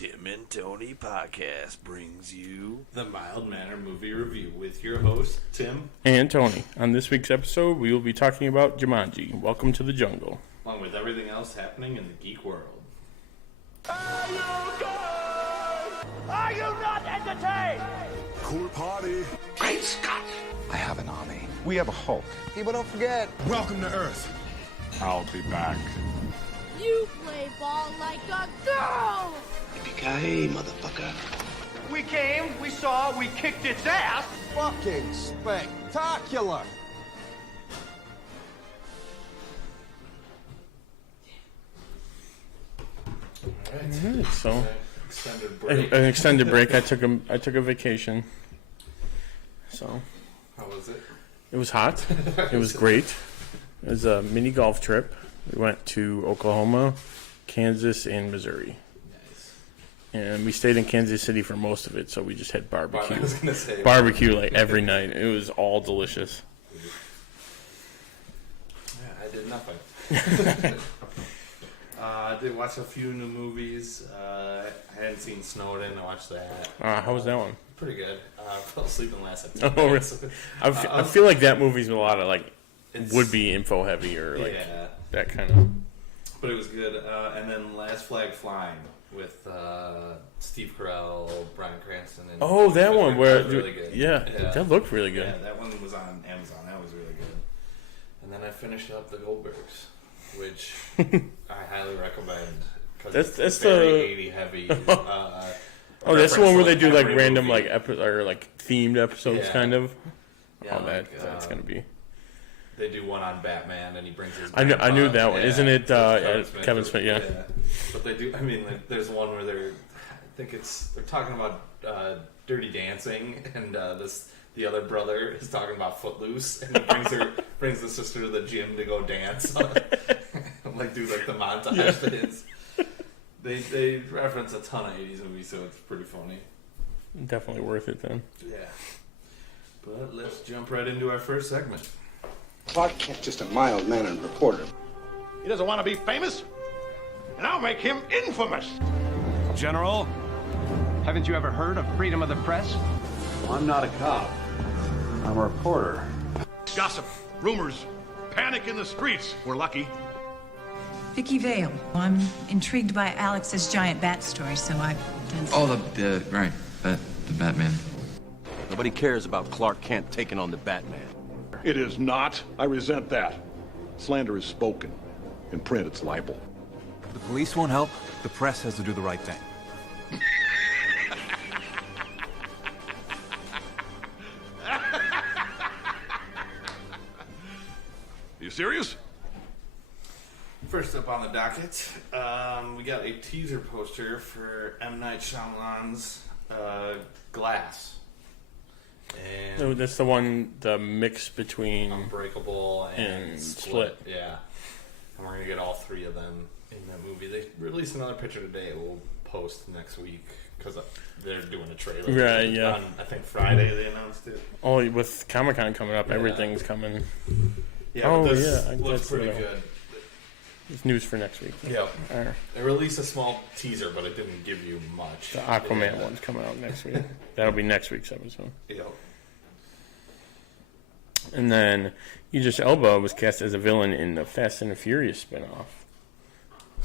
Tim and Tony podcast brings you the Mild Manner Movie Review with your hosts, Tim and Tony. On this week's episode, we will be talking about Jumanji, Welcome to the Jungle. Along with everything else happening in the geek world. Are you good? Are you not entertained? Cool party. Great Scott! I have an army. We have a Hulk. People don't forget. Welcome to Earth. I'll be back. You play ball like a girl! Yippee-ki-yay, motherfucker. We came, we saw, we kicked its ass. Fucking spectacular! Alright, so Extended break. an extended break. I took a vacation. So How was it? it was hot. It was great. It was a mini golf trip. We went to Oklahoma, Kansas, and Missouri. Nice. And we stayed in Kansas City for most of it, so we just had I barbecue. was gonna say Barbecue like every night. It was all delicious. Yeah, I did nothing. I did watch a few new movies. I hadn't seen Snowden. I watched that. How was that one? Pretty good. I fell asleep in the last episode. Oh, really? I feel like that movie's a lot of like It's- would-be info heavy or like yeah, that kind of. but it was good. And then Last Flag Flying with Steve Carell, Bryan Cranston, and Oh, that one where was really good. Yeah, that looked really good. Yeah, that one was on Amazon. That was really good. And then I finished up The Goldbergs, which I highly recommend because it's very 80 heavy. Oh, that's the one where they do like every random movie. or like themed episodes, Yeah. kind of. Yeah, Oh, that's gonna be. They do one on Batman, and he brings his. I knew that one. Yeah. Isn't it Kevin Smith? Yeah. But they do. I mean, like, there's one where they're talking about Dirty Dancing, and the other brother is talking about Footloose, and he brings the sister to the gym to go dance, like do like the montage things. They reference a ton of 80s movies, so it's pretty funny. Definitely worth it then. Yeah. But let's jump right into our first segment. Clark Kent's just a mild-mannered reporter. He doesn't want to be famous, and I'll make him infamous. General, Haven't you ever heard of freedom of the press? Well, I'm not a cop. I'm a reporter. Gossip, rumors, panic in the streets. We're lucky. Vicky Vale. I'm intrigued by Alex's giant bat story, so I... The Batman. Nobody cares about Clark Kent taking on the Batman. it is not. I resent that. Slander is spoken. In print, it's libel. The police won't help. The press has to do the right thing. You serious? First up on the docket, we got a teaser poster for M. Night Shyamalan's Glass. So And that's the mix between. Unbreakable and and Split. Split. Yeah. And we're going to get all three of them in that movie. They released another picture today. We'll post next week because they're doing a trailer. Right, yeah. On, I think Friday they announced it. Oh, with Comic-Con coming up, Yeah. everything's coming. Yeah, Oh, but this yeah, looks that's pretty what I- good. It's news for next week. Yep. Alright. They released a small teaser, but it didn't give you much. The Aquaman Yeah. one's coming out next week. That'll be next week's episode. Yep. And then Idris Elba was cast as a villain in the Fast and the Furious spinoff.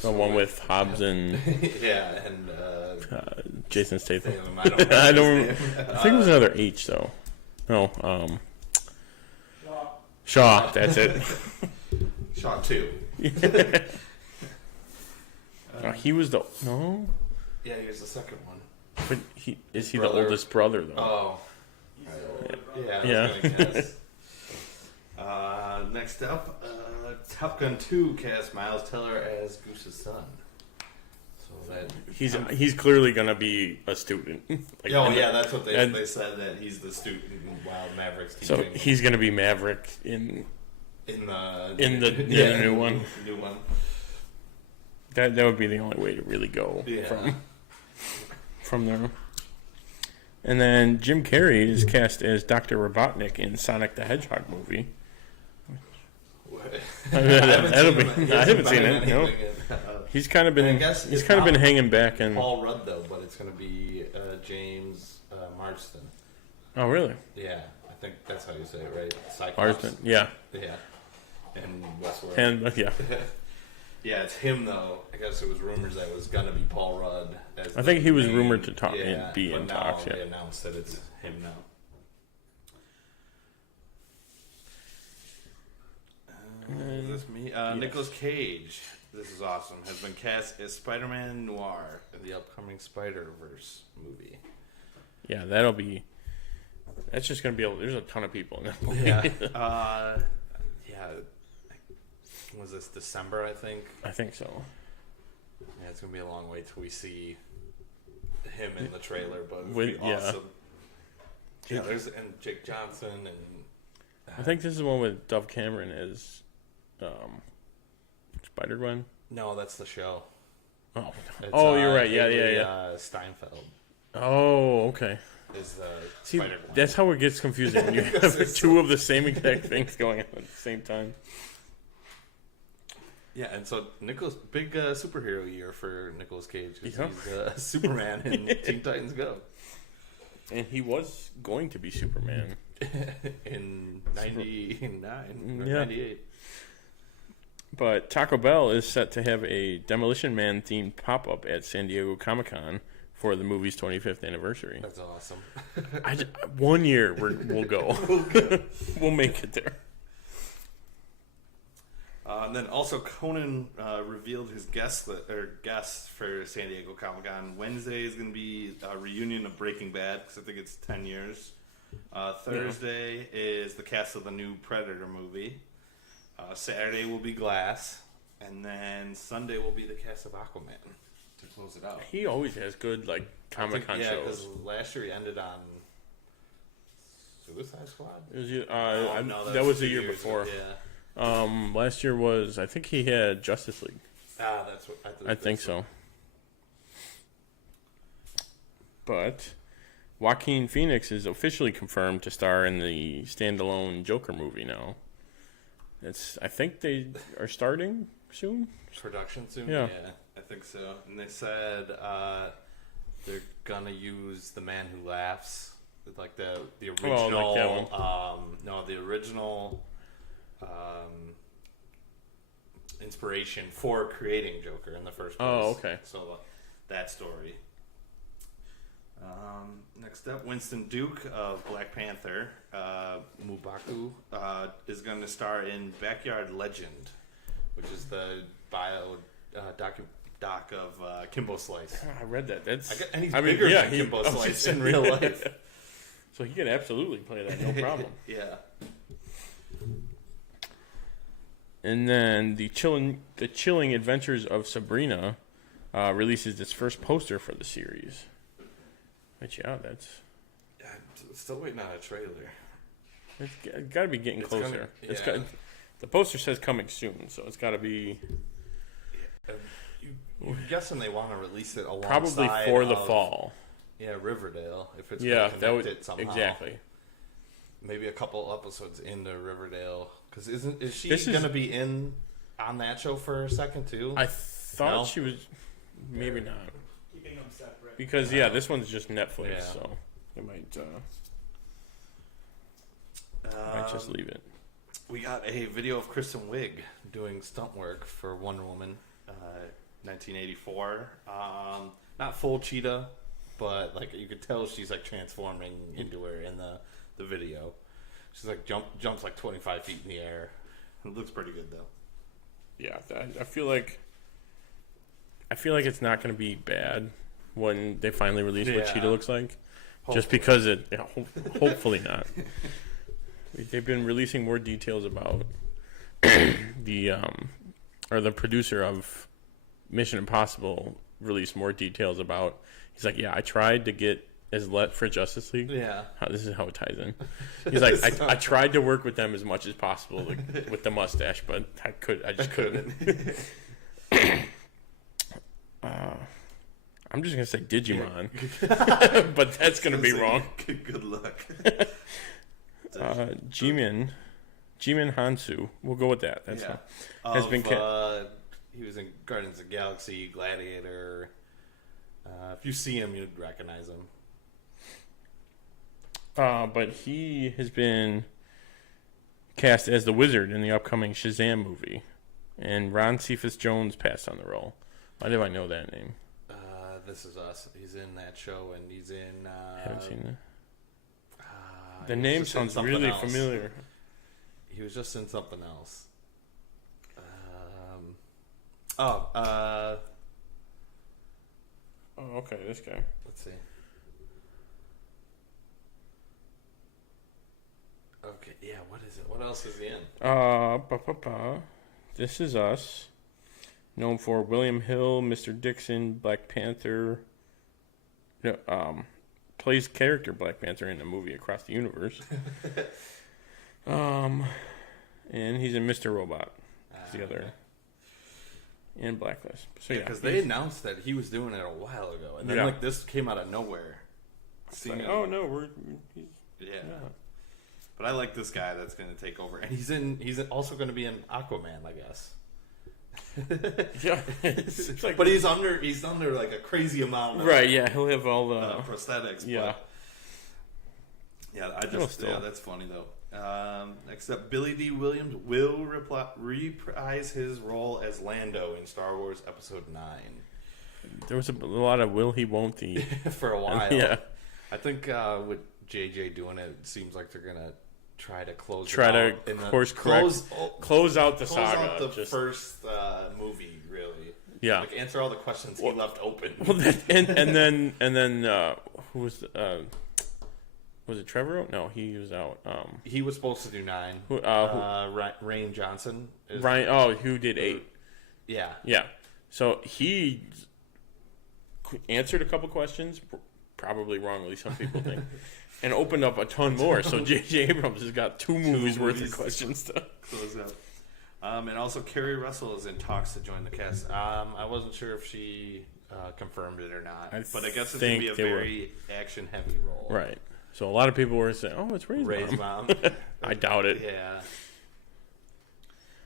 The one with Hobbs and Yeah, and Jason Statham. I don't I know don't. his name. I think it was another H though. No, Shaw. That's it. Shaw 2. No, he was the no, Yeah, here's the second one. but he is he Brother. the oldest brother though? Oh. Yeah. I Yeah. was gonna guess. Next up, Top Gun 2 cast Miles Teller as Goose's son. So that He's clearly gonna be a student. Like, oh yeah, that's what and- they said, that he's the student in Wild Mavericks So teaching he's gonna be Maverick in in the new one. New one. that would be the only way to really go Yeah. from there. And then Jim Carrey is cast as Dr. Robotnik in Sonic the Hedgehog movie. I haven't seen it. No, he's kind of been hanging back and Paul Rudd though, Marston. Oh, really? Yeah, I think that's how you say it, right? Cyclops. Marston, yeah. Yeah. And Westworld. And, yeah. Yeah, it's him, though. I guess it was rumors that it was going to be Paul Rudd. I think he was rumored to be in now talks, they announced that it's him now. Is this me? Yes. Nicolas Cage, this is awesome, has been cast as Spider-Man Noir in the upcoming Spider-Verse movie. Yeah, that's just going to be there's a ton of people in that movie. Yeah. Was this December, I think? I think so. Yeah, it's going to be a long way till we see him in the trailer, but it would be awesome. Yeah, and Jake Johnson and... I think this is the one with Dove Cameron as Spider-Gwen. No, that's the show. Oh, you're right. Yeah. Steinfeld. Oh, okay. See, that's how it gets confusing when you have two of the same exact things going on at the same time. Yeah, and so big superhero year for Nicolas Cage because he's Superman in Teen Titans Go. And he was going to be Superman in 99 or 98. But Taco Bell is set to have a Demolition Man themed pop-up at San Diego Comic-Con for the movie's 25th anniversary. That's awesome. 1 year we'll go. We'll make it there. And then also Conan revealed his guests for San Diego Comic-Con. Wednesday is going to be a reunion of Breaking Bad because I think it's 10 years. Thursday is the cast of the new Predator movie. Saturday will be Glass. And then Sunday will be the cast of Aquaman to close it out. He always has good Comic-Con shows. Yeah, because last year he ended on Suicide Squad? That was the year before. Yeah. Last year was, I think he had Justice League. That's what I think so. But Joaquin Phoenix is officially confirmed to star in the standalone Joker movie now. I think they are starting soon. Production soon? Yeah, I think so. And they said they're gonna use The Man Who Laughs, like the original. The original. Inspiration for creating Joker in the first place. Oh, okay. So that story. Next up, Winston Duke of Black Panther, M'Baku, is going to star in Backyard Legend, which is the doc of Kimbo Slice. I read that. And he's bigger than Kimbo Slice in real life. So he can absolutely play that, no problem. Yeah. And then the Chilling Adventures of Sabrina releases its first poster for the series. Which, that's... I'm still waiting on a trailer. It's got to be getting closer. The poster says coming soon, so it's got to be... I'm guessing they want to release it alongside probably for the fall. Yeah, Riverdale, if it's going to connect it somehow. Exactly. Maybe a couple episodes into Riverdale. Because is she going to be on that show for a second, too? I thought she was... Maybe not. Keeping them separate. Because, this one's just Netflix, so they might just leave it. We got a video of Kristen Wiig doing stunt work for Wonder Woman 1984. Not full cheetah, but you could tell she's transforming into her in the video. She's jumps 25 feet in the air. It looks pretty good though. Yeah, I feel like it's not going to be bad when they finally release what Cheetah looks like. Hopefully. Just because hopefully not. They've been releasing more details about the producer of Mission Impossible released more details about. He's like, I tried to get for Justice League. Yeah. This is how it ties in. He's like, I tried to work with them as much as possible with the mustache, but I just couldn't. I'm just gonna say Digimon, but that's gonna be wrong. Good luck. Jimin Hansu. We'll go with that. That's has been. He was in Guardians of the Galaxy, Gladiator. If you see him, you'd recognize him. But he has been cast as the Wizard in the upcoming Shazam movie. And Ron Cephas Jones passed on the role. Why do I know that name? This Is Us. He's in that show, and he's in... haven't seen that. The name sounds really familiar. He was just in something else. Oh, okay, this guy. Let's see. Okay, yeah, what is it? What else is he in? This Is Us. Known for William Hill, Mr. Dixon, Black Panther. Plays character Black Panther in a movie Across the Universe. And he's in Mr. Robot. He's the other. And Blacklist. So yeah, because they announced that he was doing it a while ago, and then like this came out of nowhere. Like, oh no, yeah. But I like this guy that's going to take over, and he's also going to be in Aquaman, I guess. Yeah, like, but he's under like a crazy amount of yeah, he'll have all the prosthetics. Yeah, that's funny though. Next up, Billy D. Williams will reprise his role as Lando in Star Wars Episode 9. There was a lot of will he, won't he for a while. Yeah, I think with JJ doing it, it seems like they're gonna try to close out the saga. Close out the first movie, really. Yeah, like answer all the questions he left open. Well, and then who was it Trevor? No, he was out. He was supposed to do 9. Rain Johnson. Ryan. Oh, who did 8? Yeah. Yeah. So he answered a couple questions, probably wrongly, some people think, and opened up a ton more. So J.J. Abrams has got two movies worth of questions to close out. And also, Kerry Russell is in talks to join the cast. I wasn't sure if she confirmed it or not, but I guess it's going to be a very action-heavy role. Right. So a lot of people were saying, "Oh, it's Ray's mom." I doubt it. Yeah.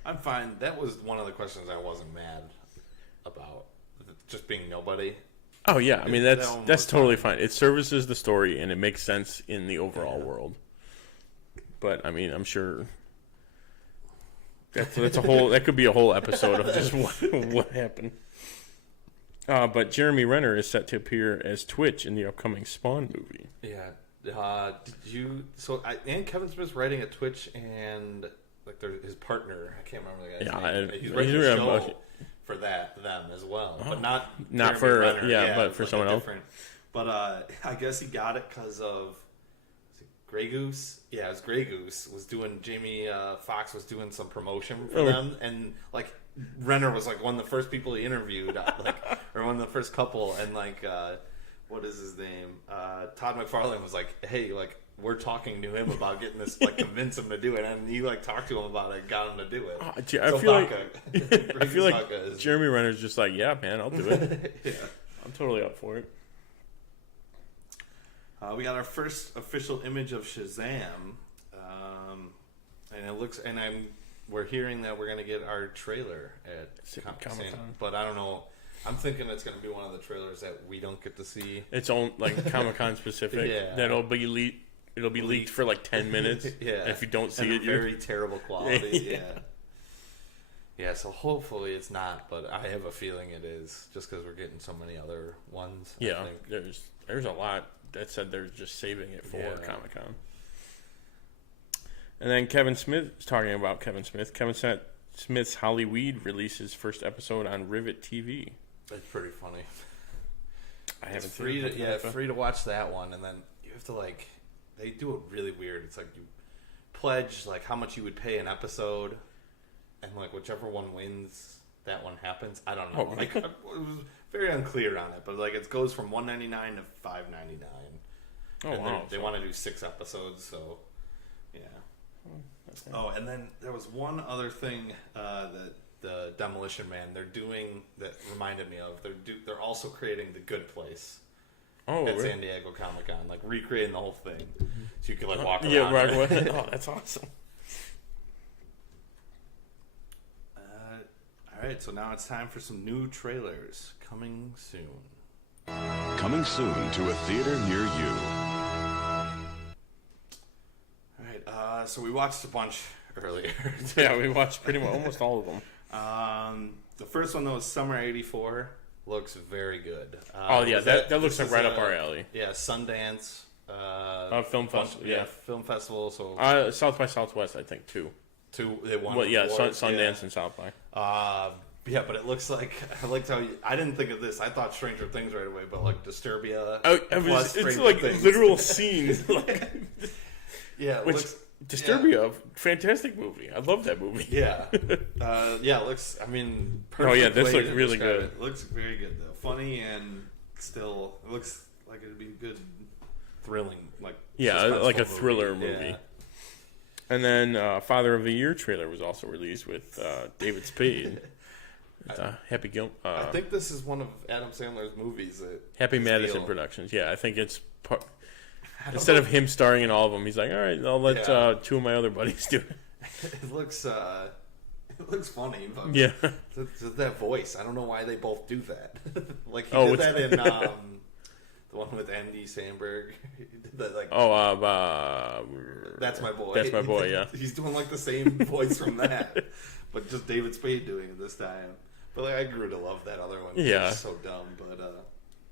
I'm fine. That was one of the questions I wasn't mad about, just being nobody. Oh yeah, I mean that's totally fine. It services the story and it makes sense in the overall world. But I mean, I'm sure that's a whole. That could be a whole episode of just what happened. But Jeremy Renner is set to appear as Twitch in the upcoming Spawn movie. Yeah. Did you? So, and Kevin Smith's writing at Twitch, and like his partner, I can't remember the guy's name. He's writing a show for them as well, but not for Renner. but for someone else. But I guess he got it because of Grey Goose. Yeah, it was Grey Goose was doing. Jamie Foxx was doing some promotion for them, and like Renner was like one of the first people he interviewed, or one of the first couple, and like. What is his name? Todd McFarlane was like, "Hey, like we're talking to him about getting this, like convince him to do it," and he like talked to him about it, got him to do it. I feel like Jeremy Renner's just like, "Yeah, man, I'll do it. Yeah. I'm totally up for it." We got our first official image of Shazam, and it looks, and we're hearing that we're gonna get our trailer at Comic-Con, but I don't know. I'm thinking it's going to be one of the trailers that we don't get to see. Its own, like Comic-Con specific. Yeah. That'll be leaked. It'll be leaked for like 10 minutes. Yeah. And if you don't see it, very terrible quality. Yeah. Yeah. So hopefully it's not, but I have a feeling it is, just because we're getting so many other ones. Yeah. I think. There's a lot that said they're just saving it for Comic-Con. And then Kevin Smith is talking about Kevin Smith. Kevin Smith's Hollyweed releases first episode on Rivet TV. That's pretty funny. I haven't seen it. Yeah, free to watch that one, and then you have to like. They do it really weird. It's like you pledge like how much you would pay an episode, and like whichever one wins, that one happens. I don't know. Like it was very unclear on it, but like it goes from $1.99 to $5.99. Oh wow! They want to do 6 episodes, so yeah. Oh, and then there was one other thing that the Demolition Man they're doing that reminded me of. They're also creating The Good Place. Oh, at really? San Diego Comic-Con, like recreating the whole thing, so you could like walk around. Yeah, right. Oh, that's awesome. All right, so now it's time for some new trailers coming soon. Coming soon to a theater near you. so we watched a bunch earlier. Yeah, we watched pretty much almost all of them. The first one, though, was Summer 84. Looks very good. Oh, yeah, that looks like right up our alley. Yeah, Sundance. Film festival, yeah. Film festival. So South by Southwest, I think, too. They won. Well, yeah, awards, Sundance and South by. Yeah, but it looks like I liked how I didn't think of this. I thought Stranger Things right away, but like Disturbia. It's Stranger like Things. literal scenes. Yeah, which Disturbia, fantastic movie. I love that movie. Yeah, yeah. It looks. I mean, oh yeah, this looks looks really good. It looks very good though. Funny and still, it looks like it'd be a good, thrilling, like like a thriller movie. movie. Yeah. And then Father of the Year trailer was also released with David Spade. Happy Gil. I think this is one of Adam Sandler's movies. Happy Madison Productions. Yeah, I think it's instead of him starring in all of them, he's like, all right, I'll let two of my other buddies do it. It looks funny. But yeah, that voice. I don't know why they both do that. Like he did that in the one with Andy Samberg. He did that, like, That's My Boy. That's My Boy. Yeah, he's doing like the same voice from that, but just David Spade doing it this time. But like, I grew to love that other one. Yeah, it's so dumb. But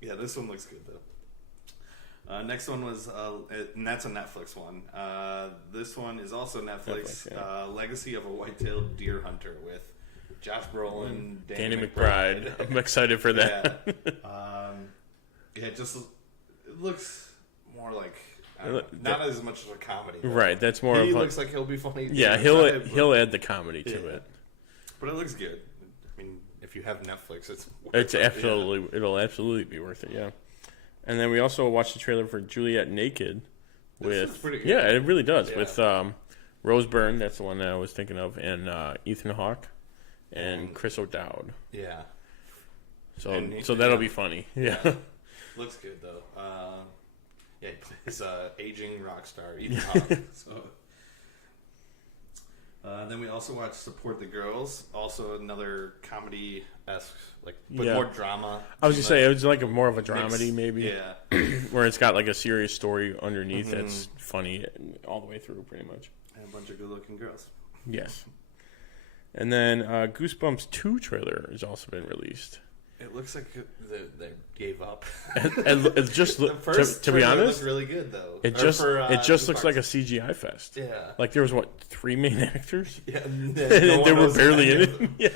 yeah, this one looks good though. Next one was, and that's a Netflix one. This one is also Netflix. Legacy of a White-tailed Deer Hunter with Josh Brolin, Danny McBride. I'm excited for that. Yeah, it looks more like not as much as a comedy. Right, that's more. He looks like he'll be funny. Yeah, he'll add the comedy to it. But it looks good. I mean, if you have Netflix, it'll absolutely be worth it. Yeah. And then we also watched the trailer for Juliet Naked. This is pretty good. Yeah, it really does. Yeah. With Rose Byrne, that's the one that I was thinking of, and Ethan Hawke and Chris O'Dowd. Yeah. So that'll be funny. Yeah. Looks good though. Yeah, he plays aging rock star Ethan Hawke. Then we also watched Support the Girls, also another comedy-esque, but more drama. I was gonna say it was like more of a dramedy, maybe. Yeah, where it's got like a serious story underneath that's funny all the way through, pretty much. And a bunch of good-looking girls. Yes. And then Goosebumps 2 trailer has also been released. It looks like they gave up. It just to be honest, looks really good though. It just looks like a CGI fest. Yeah, like there was 3 main actors. Yeah, they were barely in it. Yeah.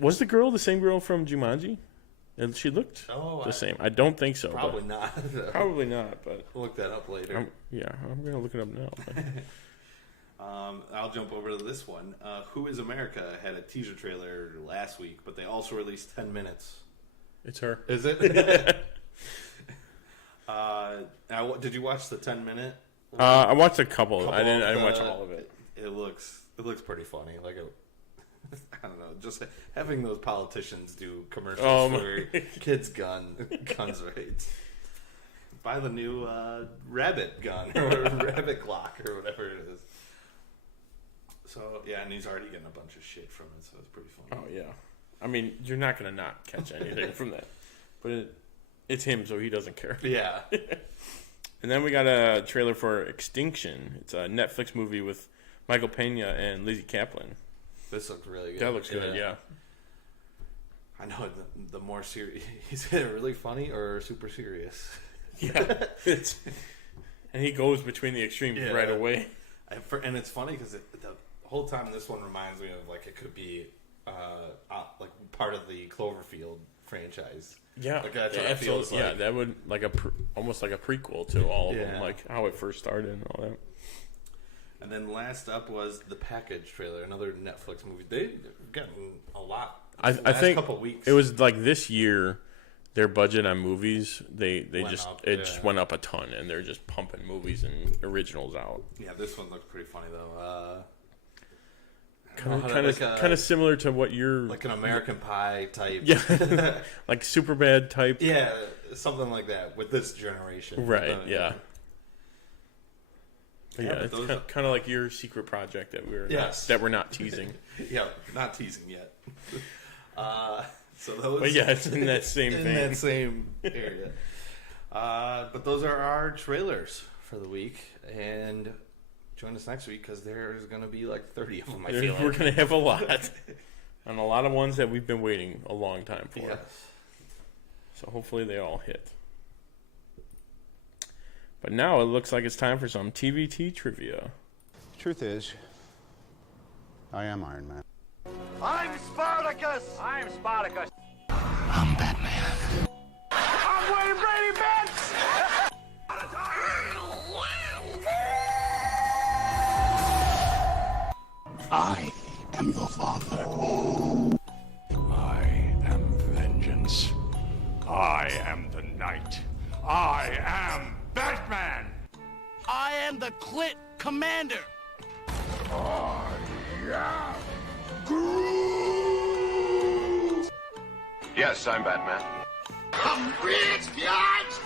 Was the girl the same girl from Jumanji? And she looked the same. I don't think so. Probably not. Probably not. But we'll look that up later. I'm gonna look it up now. I'll jump over to this one. Who is America had a teaser trailer last week, but they also released 10 minutes. It's her. Is it? Did you watch the 10-minute? I watched a couple. I didn't watch all of it. It looks pretty funny. Like I don't know, just having those politicians do commercials for kids' guns right. Buy the new rabbit gun or rabbit Glock or whatever it is. So yeah, and he's already getting a bunch of shit from it, so it's pretty funny. Oh yeah, I mean you're not gonna not catch anything from that, but it's him, so he doesn't care. Yeah. And then we got a trailer for Extinction. It's a Netflix movie with Michael Pena and Lizzie Kaplan. This looks really good. That looks good, yeah. I know the more serious. Is it really funny or super serious? Yeah, and he goes between the extremes right away. And it's funny because the whole time this one reminds me of like it could be like part of the Cloverfield franchise. Yeah, like that's what it feels like. Yeah, that would like almost like a prequel to all of them, like how it first started and all that. And then last up was The Package trailer, another Netflix movie. They've gotten a lot. I think couple weeks. It was like this year. Their budget on movies, they just went up a ton, and they're just pumping movies and originals out. Yeah, this one looks pretty funny though. Kind of similar to what you're like an American Pie type. Yeah, like Superbad type. Yeah, something like that with this generation. Right. Yeah. It's kind of like your secret project that we're not teasing. Yeah, not teasing yet. So those, but yeah, it's in that same in thing. that same area. But those are our trailers for the week. And join us next week because there's going to be like 30 of them, I We're feel going like. to have a lot. And a lot of ones that we've been waiting a long time for. Yes. So hopefully they all hit. But now it looks like it's time for some TvT Trivia. Truth is, I am Iron Man. I'm Spartacus! I'm Spartacus! I'm Batman. I'm Wayne Brady Betts! I am your father. I am vengeance. I am the knight. I am Batman! I am the Clit Commander. I am Groot! Yes, I'm Batman. I'm rich, bitch!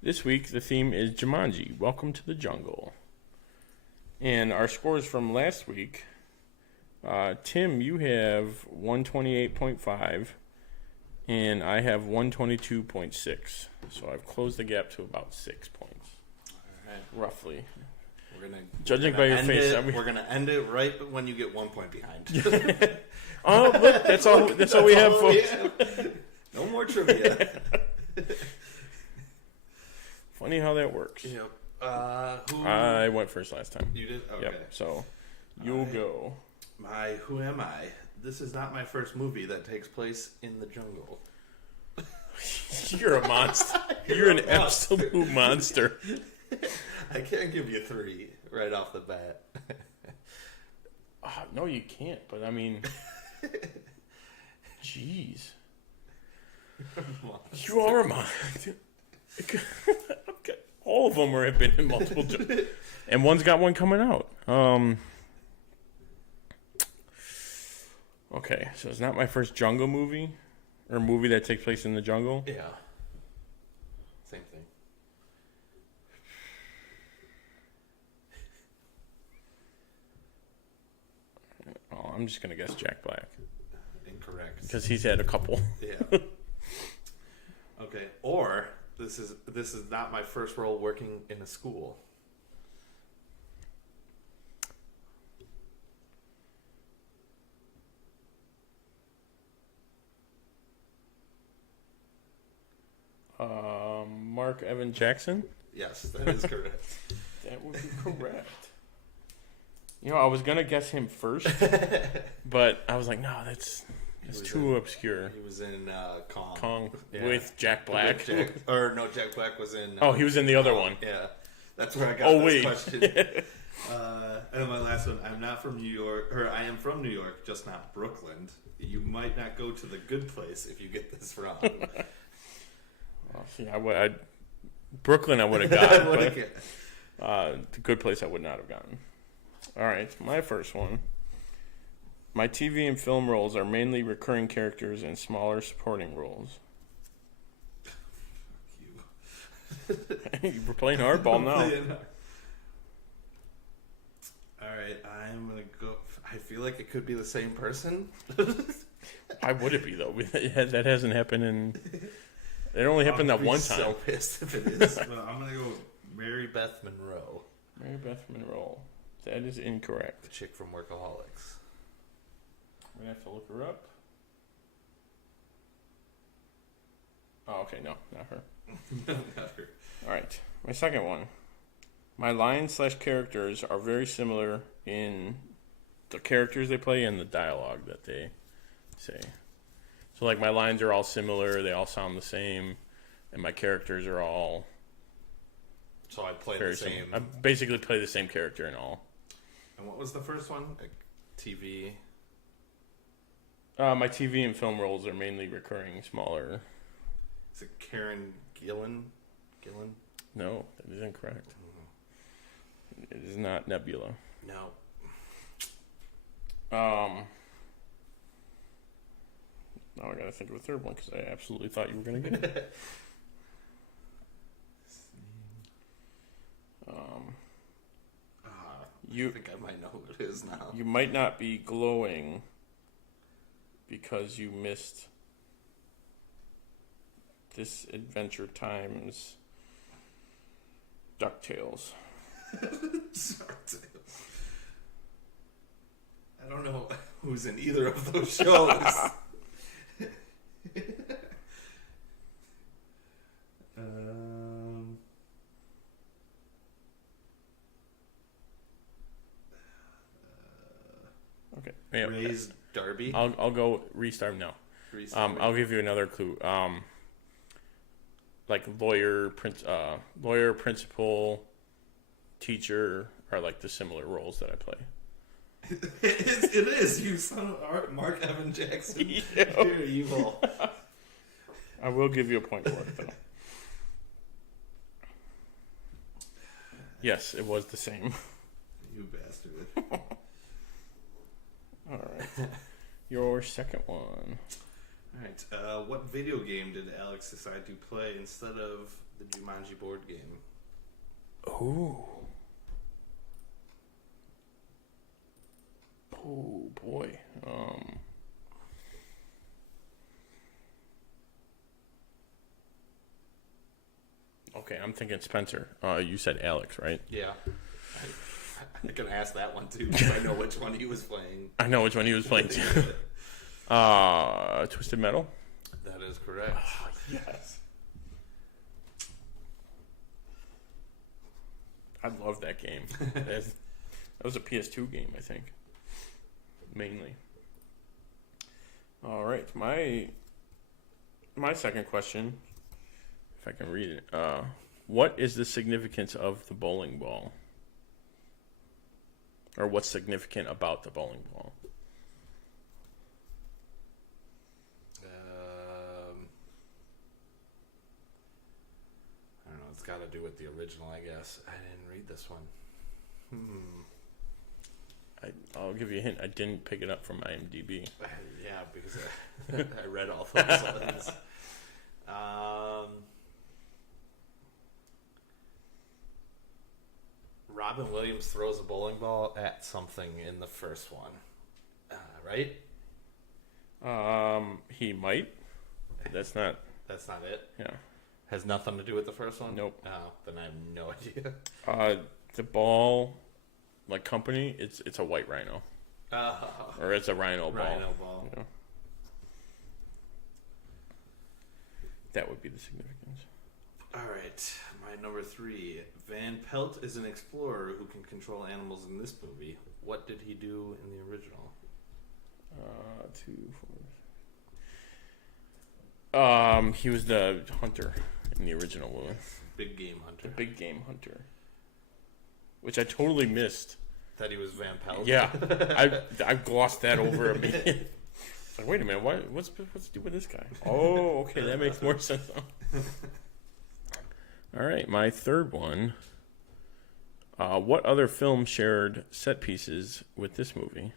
This week the theme is Jumanji, Welcome to the Jungle. And our scores from last week, Tim, you have 128.5, and I have 122.6. So I've closed the gap to about 6 points, roughly. Judging by your face, we're gonna end it right when you get 1 point behind. Oh, look, that's all we have, folks. No more trivia. Funny how that works. Yep. I went first last time. You did? Okay. Yep. So you'll go. Who am I? This is not my first movie that takes place in the jungle. You're a monster. You're an absolute monster. I can't give you 3 right off the bat. No, you can't. But I mean, jeez, you are a monster. All of them have been in multiple, and one's got one coming out. Okay, so it's not my first jungle movie, or movie that takes place in the jungle. Yeah. Same thing. Oh, I'm just gonna guess Jack Black. Incorrect. Because he's had a couple. Yeah. Okay. Or this is not my first role working in a school. Mark Evan Jackson? Yes, that is correct. That would be correct. You know, I was gonna guess him first, but I was like, no, that's too obscure. He was in Kong. Kong with Jack Black. Jack Black was in. Oh, he was in the other one. Yeah, that's where I got this question. And my last one. I'm not from New York, or I am from New York, just not Brooklyn. You might not go to the good place if you get this wrong. See, Brooklyn I would have gotten, but the good place I would not have gotten. All right, my first one. My TV and film roles are mainly recurring characters and smaller supporting roles. You were playing hardball now. All right, I'm going to go. I feel like it could be the same person. Why would it be, though? That hasn't happened in... It only happened that one time. I'm so pissed if it is. Well, I'm going to go with Mary Beth Monroe. Mary Beth Monroe. That is incorrect. The chick from Workaholics. I'm going to have to look her up. Oh, okay, no, not her. No, not her. All right, my second one. My lines/characters are very similar in the characters they play and the dialogue that they say. So, like, my lines are all similar, they all sound the same, and my characters are all... So I play the same... I basically play the same character in all. And what was the first one? TV? My TV and film roles are mainly recurring, smaller... Is it Karen Gillan? No, that is incorrect. It is not Nebula. No. Now I gotta think of a third one because I absolutely thought you were gonna get it. I think I might know who it is now. You might not be glowing because you missed This Adventure Times DuckTales. DuckTales. I don't know who's in either of those shows. Okay. Yeah. Ray's Darby. I'll go restart now. I'll give you another clue. Like lawyer, principal, teacher are like the similar roles that I play. It is. You son of Mark Evan Jackson. Yep. You're evil. I will give you a point for it, though. Yes, it was the same. You bastard. All right. Your second one. All right. What video game did Alex decide to play instead of the Jumanji board game? Oh. Oh boy. Okay, I'm thinking Spencer. You said Alex, right? Yeah. I can ask that one too, because I know which one he was playing. I know which one he was playing too. Twisted Metal? That is correct. Oh, yes. I love that game. That was a PS2 game, I think. Mainly. All right, my second question, if I can read it. What is the significance of the bowling ball? Or what's significant about the bowling ball? I don't know. It's got to do with the original, I guess. I didn't read this one. I'll give you a hint. I didn't pick it up from IMDb. Yeah, because I read all those ones. Robin Williams throws a bowling ball at something in the first one, right? He might. That's not. That's not it. Yeah. Has nothing to do with the first one. Nope. Oh, then I have no idea. The ball, like company, it's a white rhino. Or it's a rhino ball. Rhino ball. You know? That would be the significance. All right, my number 3. Van Pelt is an explorer who can control animals in this movie. What did he do in the original? 2, 4. He was the hunter in the original one. Big game hunter. The big game hunter. Which I totally missed. That he was Van Pelt? Yeah. I glossed that over a minute. It's like, wait a minute, what's to do with this guy? Oh, okay, that makes more sense now. All right, my third one. What other film shared set pieces with this movie?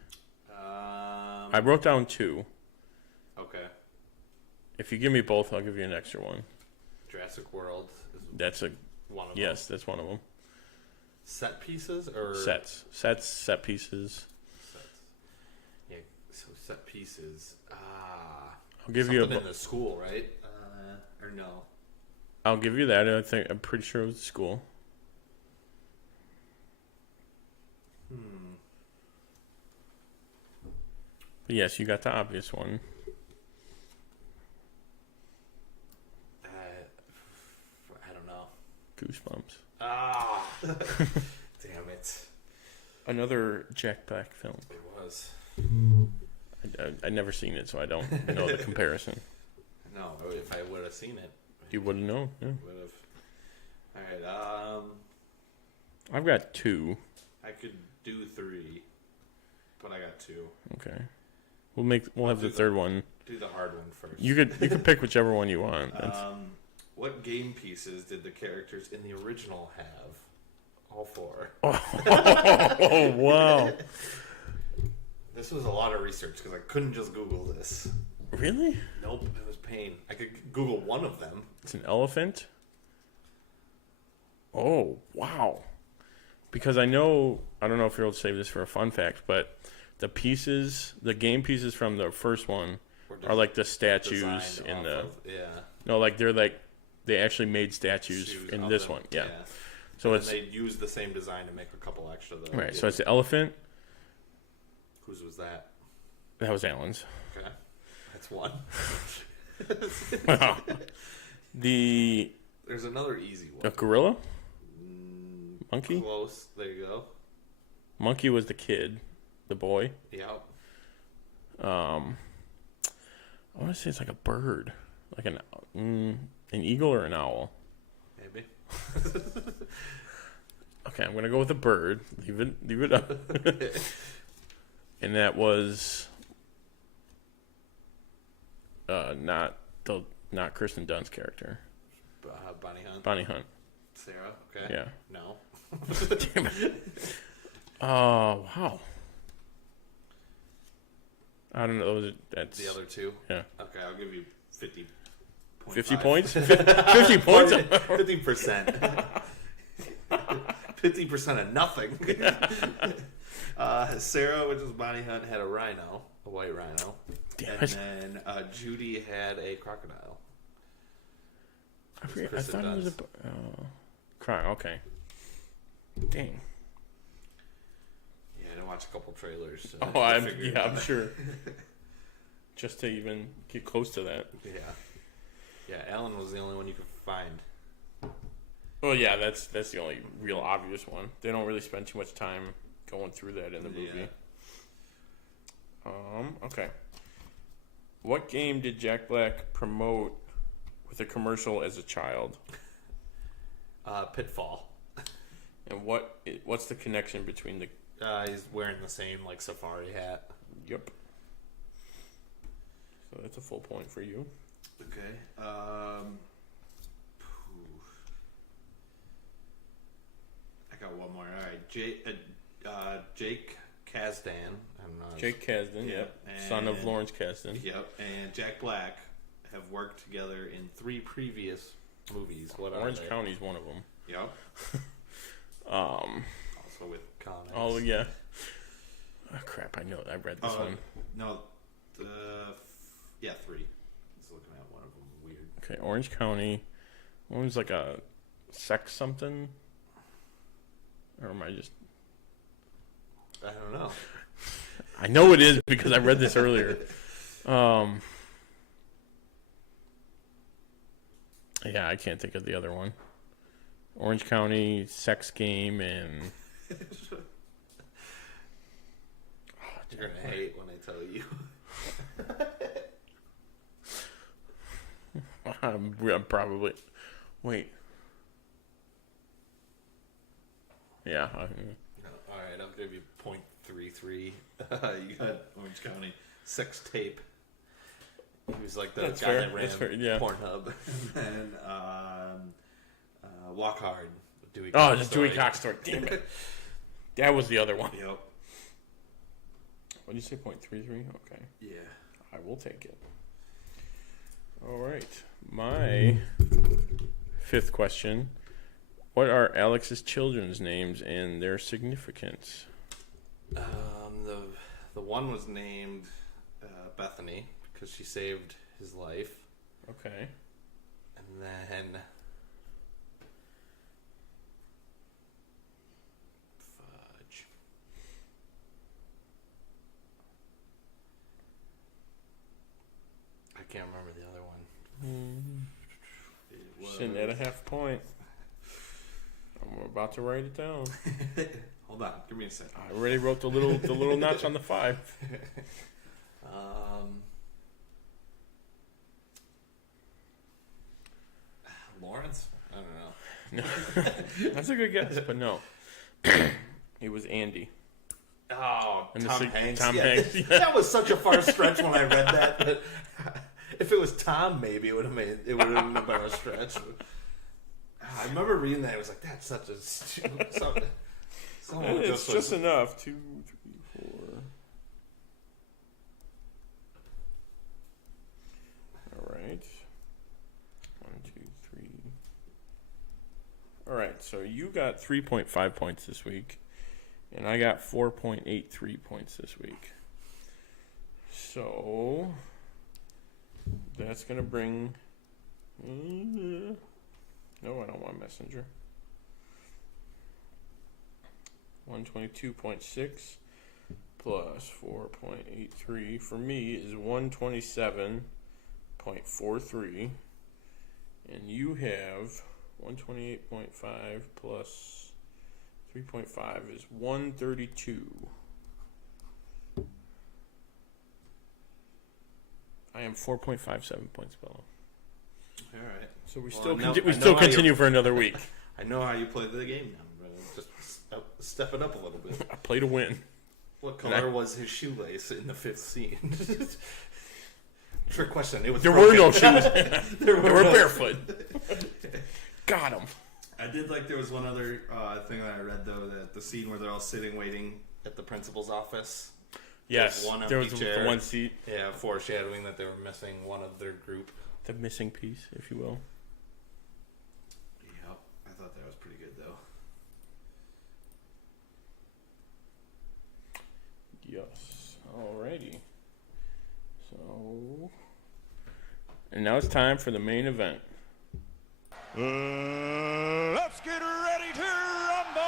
I wrote down 2. Okay. If you give me both, I'll give you an extra one. Jurassic World is one of them. Yes, that's one of them. Set pieces or sets, set pieces. Sets. Yeah, so set pieces. I'll give you in the school, right? Or no? I'll give you that. I'm pretty sure it was school. But yes, you got the obvious one. I don't know. Goosebumps. Damn it. Another Jack Black film. It was. I'd never seen it, so I don't know the comparison. No, if I would have seen it. You wouldn't know? Yeah. Would have. Alright, I've got 2. I could do 3, but I got 2. Okay. We'll have the third one. Do the hard one first. You could pick whichever one you want. What game pieces did the characters in the original have? All 4. Oh, wow. This was a lot of research because I couldn't just Google this. Really? Nope, it was pain. I could Google one of them. It's an elephant? Oh, wow. Because I don't know if you're able to save this for a fun fact, but the game pieces from the first one are like the statues in the... No, like they actually made statues in this one. Yeah. So and they used the same design to make a couple extra though. Right. So it's the elephant. Whose was that? That was Alan's. Okay. That's one. There's another easy one. A gorilla? Monkey? Close. There you go. Monkey was the kid, the boy. Yep. I want to say it's like a bird, like an eagle or an owl. Maybe. Okay, I'm gonna go with a bird. Leave it up. And that was not Kirsten Dunst's character. Bonnie Hunt. Bonnie Hunt. Sarah. Okay. Yeah. No. Damn it. Oh wow. I don't know. That's the other two. Yeah. Okay, I'll give you 50. 50 points. 50 points. 50%. 50% of nothing. Sarah, which was Bonnie Hunt, had a rhino, a white rhino. Damn and it. then Judy had a crocodile. I thought it was a cry. Okay. Dang. Yeah, I didn't watch a couple trailers. So I'm sure. Just to even get close to that. Yeah, Alan was the only one you could find. Well, yeah, that's the only real obvious one. They don't really spend too much time going through that in the movie. Okay. What game did Jack Black promote with a commercial as a child? Pitfall. And what's the connection between the? He's wearing the same safari hat. Yep. So that's a full point for you. Okay. I got one more. All right, Jake Kasdan. I don't know. Jake Kasdan, yep. Son of Lawrence Kasdan. Yep. And Jack Black have worked together in 3 previous movies. What Orange are they? County's one of them. Yep. Also with comics. Oh yeah. Oh, crap! I know. I read this one. No. 3. I was looking at one of them. Weird. Okay, Orange County. One was like a sex something. Or am I just? I don't know. I know it is because I read this earlier. Yeah, I can't think of the other one. Orange County, sex game, and you're gonna hate when I tell you. I'm probably. Wait. Yeah. All right, I'll give you 0.33. You got Orange County sex tape. He was like the guy that ran Pornhub. And Walk Hard. Dewey Cox just Dewey Cox story. Damn it. That was the other one. Yep. What did you say? 0.33? Okay. Yeah. I will take it. All right. My 5th question. What are Alex's children's names and their significance? The one was named Bethany because she saved his life. Okay. And then fudge. I can't remember the other one. Sitting at a half point. I'm about to write it down. Hold on, give me a second. I already wrote the little notch on the 5. Lawrence? I don't know. No. That's a good guess, but no. It was Andy. Oh, and Tom Hanks. Tom Hanks. Yeah. That was such a far stretch when I read that. But if it was Tom, maybe it would have been a stretch. I remember reading that. I was like, "That's such a stupid." It's just enough. 2, 3, 4. All right. 1, 2, 3. All right. So you got 3.5 points this week, and I got 4.83 points this week. So that's gonna bring No, I don't want Messenger. 122.6 plus 4.83 for me is 127.43. And you have 128.5 plus 3.5 is 132. I am 4.57 points below. All right. So we Well, still continue for another week. I know how you play the game now, brother. Just step it up a little bit. I play to win. What color was his shoelace in the 5th scene? Trick question. It was there broken. were no shoes. they were barefoot. Got him. I did like there was one other thing that I read, though, that the scene where they're all sitting waiting at the principal's office. Yes, there was the one seat. Yeah, foreshadowing that they were missing one of their group. The missing piece, if you will. Yep, I thought that was pretty good, though. Yes. Alrighty. So, and now it's time for the main event. Let's get ready to rumble!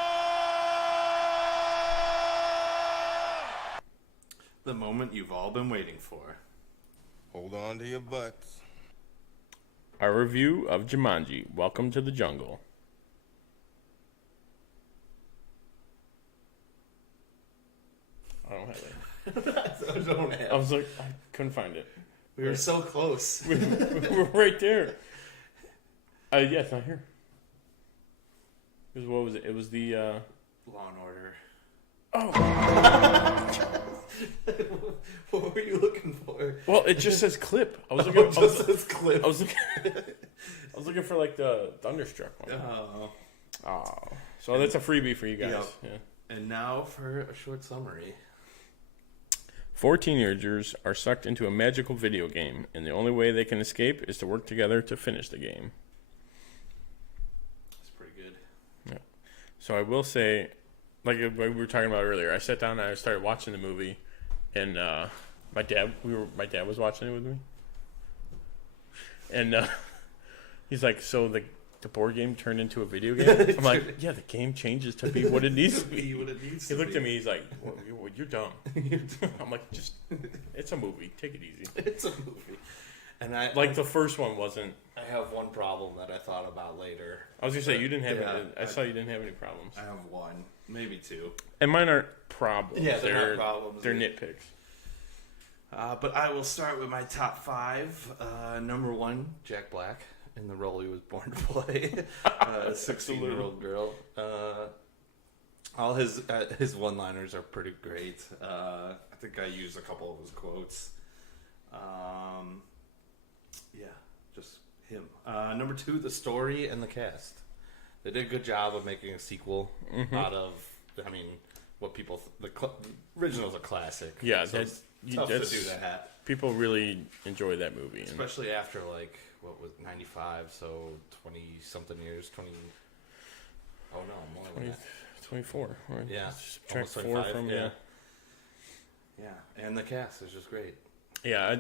The moment you've all been waiting for. Hold on to your butts. Our review of Jumanji, Welcome to the Jungle. I don't have it. I was like, I couldn't find it. We were so close. we were right there. Yeah, it's not here. What was it? It was the Law and Order. Oh. What were you looking for? Well, it just says clip. I was looking. Says clip. I was looking for like the Thunderstruck one. Oh. So that's a freebie for you guys. Yep. Yeah. And now for a short summary. 4 teenagers are sucked into a magical video game, and the only way they can escape is to work together to finish the game. That's pretty good. Yeah. So I will say, like we were talking about earlier, I sat down and I started watching the movie, and my dad was watching it with me, and he's like, "So the board game turned into a video game?" I'm like, "Yeah, the game changes to be what it needs to be." He looked at me, he's like, well, "You're dumb." I'm like, "Just, it's a movie. Take it easy." It's a movie. And the first one wasn't. I have one problem that I thought about later. I was gonna say you didn't have. I saw you didn't have any problems. I have one, maybe two. And mine aren't problems. Yeah, they're not problems. They're nitpicks. But I will start with my top 5. Number 1, Jack Black, in the role he was born to play, a 16-year-old girl. All his one-liners are pretty great. I think I used a couple of his quotes. Yeah, just him. Number 2, the story and the cast. They did a good job of making a sequel out of, what people... The original's a classic. Yeah, so it's tough to do that. People really enjoy that movie. Especially after, 95, so 20-something years, 20... Oh, no, more 20, than that. 24, right? Yeah. Track 4 from, yeah. Yeah, and the cast is just great. Yeah,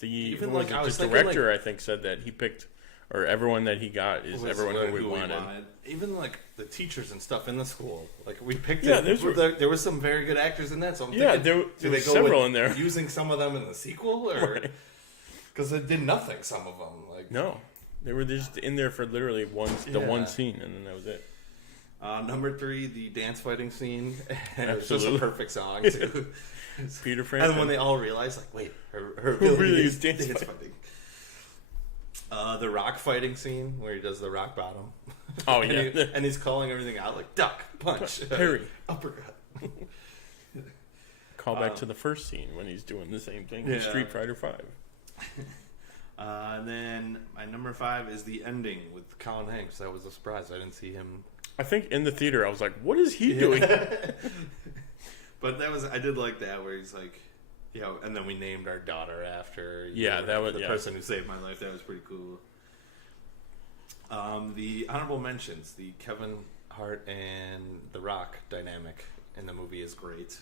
the director, thinking, I think, said that he picked, or everyone that he got is everyone who we wanted. Even the teachers and stuff in the school, we picked. Yeah, there were some very good actors in that. So I'm thinking, there were several in there. Using some of them in the sequel, or because they did nothing. Some of them, no, they were just in there for literally one scene, and then that was it. Number 3, the dance fighting scene. It was just a perfect song too. Peter Frampton. And when they all realized, wait, her who really is dance fighting? The rock fighting scene where he does the rock bottom. Oh yeah, and he's calling everything out duck, punch, parry, uppercut. Call back to the first scene when he's doing the same thing in Street Fighter 5. And then my number 5 is the ending with Colin Hanks. That was a surprise. I didn't see him. I think in the theater I was like, "What is he doing?" But I did like that where he's like, and then we named our daughter after the person who saved my life. That was pretty cool. The honorable mentions, the Kevin Hart and The Rock dynamic in the movie is great.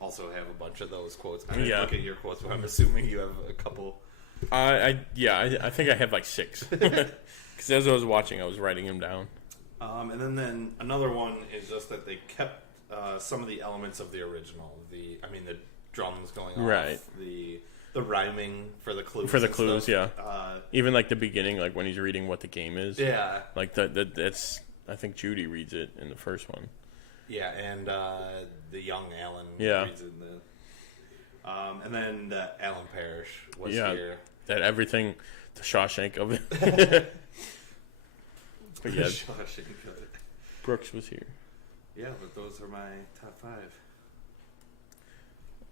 Also have a bunch of those quotes. I didn't look at your quotes, but I'm assuming you have a couple. I think I have like 6. Because as I was watching, I was writing them down. And then another one is just that they kept some of the elements of the original. The drums going off, right? The rhyming for the clues. For the clues, stuff. yeah. Even like the beginning, like when he's reading what the game is. Yeah. Like that's I think Judy reads it in the first one. Yeah, and the young Alan reads it in the. And then Alan Parrish was here. That everything, the Shawshank of it. But yeah, Brooks was here. Yeah, but those are my top 5.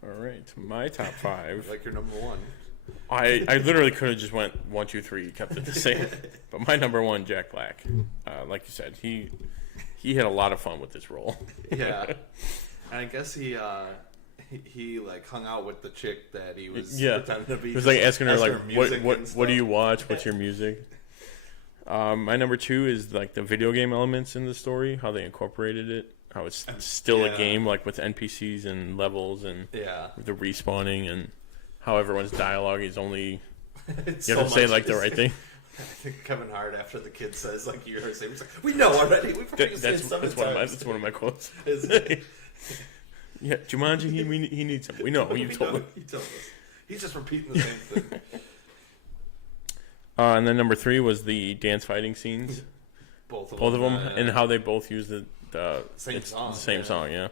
All right, my top 5. Like your number 1. I literally could have just went 1, 2, 3, kept it the same. But my number 1, Jack Black. Like you said, he had a lot of fun with this role. Yeah, and I guess he like hung out with the chick that he was pretending to be. He was like asking her like, what do you watch? What's your music? My number 2 is like the video game elements in the story, how they incorporated it, how it's still a game, like with NPCs and levels and the respawning, and how everyone's dialogue is only you have to say like the right thing. I think Kevin Hart, after the kid says like you heard him, he's like, we know already. We've heard you say it so many times. That's one of my quotes. Is it? Yeah, Jumanji, he needs him. We know. You told him. He told us. He's just repeating the same thing. And then number 3 was the dance fighting scenes. Both of them, and how they both use the same song. The same song, yeah.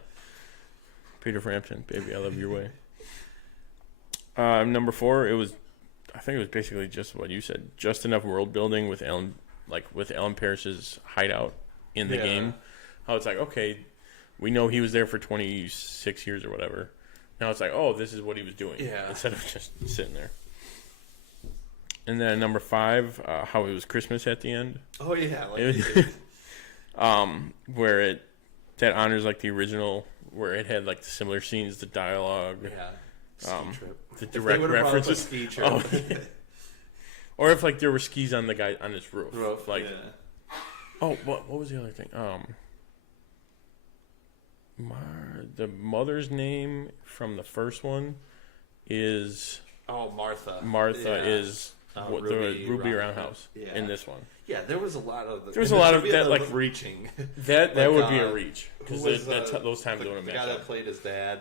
Peter Frampton, Baby I Love Your Way. Number 4, I think it was basically just what you said, just enough world building with Alan Parrish's hideout in the game. How it's like, okay, we know he was there for 26 years or whatever. Now it's like, oh, this is what he was doing. Yeah. Instead of just sitting there. And then number 5, how it was Christmas at the end. Oh yeah, where that honors like the original, where it had like the similar scenes, the dialogue. Yeah. Ski trip. The direct references. Ski trip. Oh, yeah. Or if like there were skis on the guy on his roof. Like, oh, what was the other thing? The mother's name from the first one is Martha. Martha is the Ruby Roundhouse in this one. Yeah, there was a lot of that like reaching. That would be a reach because those times don't match. The guy that played his dad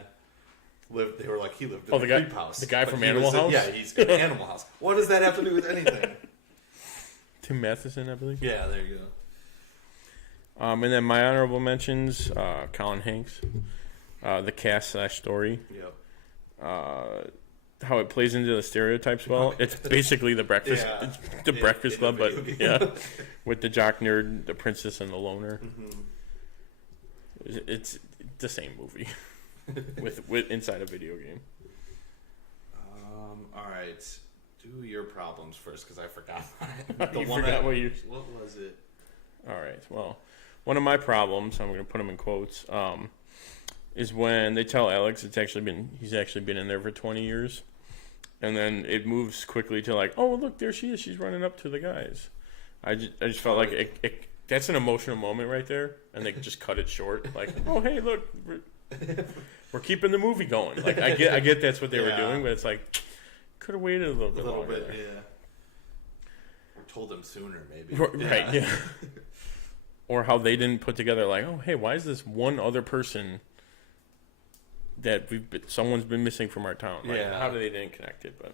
lived. They were like he lived in the creep house. The guy from Animal House. Yeah, he's in Animal House. What does that have to do with anything? Tim Matheson, I believe. Yeah, there you go. And then my honorable mentions: Colin Hanks, the cast / story. Yep. How it plays into the stereotypes well. It's basically the Breakfast, Breakfast Club, but with the jock nerd, the princess, and the loner. Mm-hmm. It's the same movie with inside a video game. All right, do your problems first because I forgot. What was it? All right. Well, one of my problems, I'm going to put them in quotes, is when they tell Alex he's actually been in there for 20 years. And then it moves quickly to like, oh, look, there she is. She's running up to the guys. I just felt like that's an emotional moment right there. And they just cut it short. Like, oh, hey, look, we're keeping the movie going. Like, I get that's what they were doing, but it's like, could have waited a little bit longer. Or told them sooner, maybe. Right, yeah. Or how they didn't put together like, oh, hey, why is this one other person that someone's been missing from our town? Like, how do they didn't connect it? But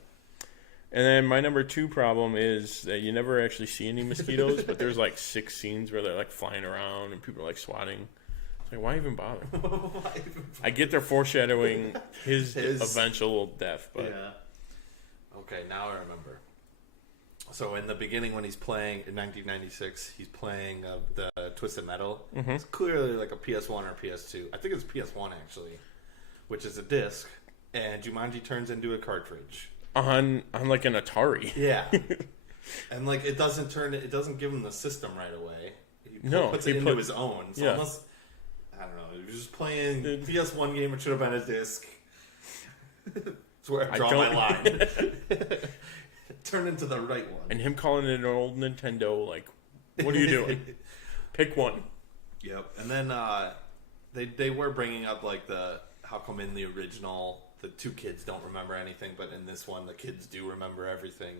and then my number 2 problem is that you never actually see any mosquitoes, but there's like 6 scenes where they're like flying around and people are like swatting. It's like, why even bother? I get they're foreshadowing his eventual death, but okay, now I remember. So in the beginning, when he's playing in 1996, he's playing the Twisted Metal. Mm-hmm. It's clearly like a PS1 or PS2. I think it's PS1 actually, which is a disc, and Jumanji turns into a cartridge on like an Atari. Yeah, and like it doesn't give him the system right away. He puts it into his own. So almost, I don't know. He was just playing the PS1 game. It should have been a disc. That's where I draw my line. Turn into the right one. And him calling it an old Nintendo, like, what are you doing? Pick one. Yep. And then they were bringing up like how come in the original the two kids don't remember anything, but in this one, the kids do remember everything.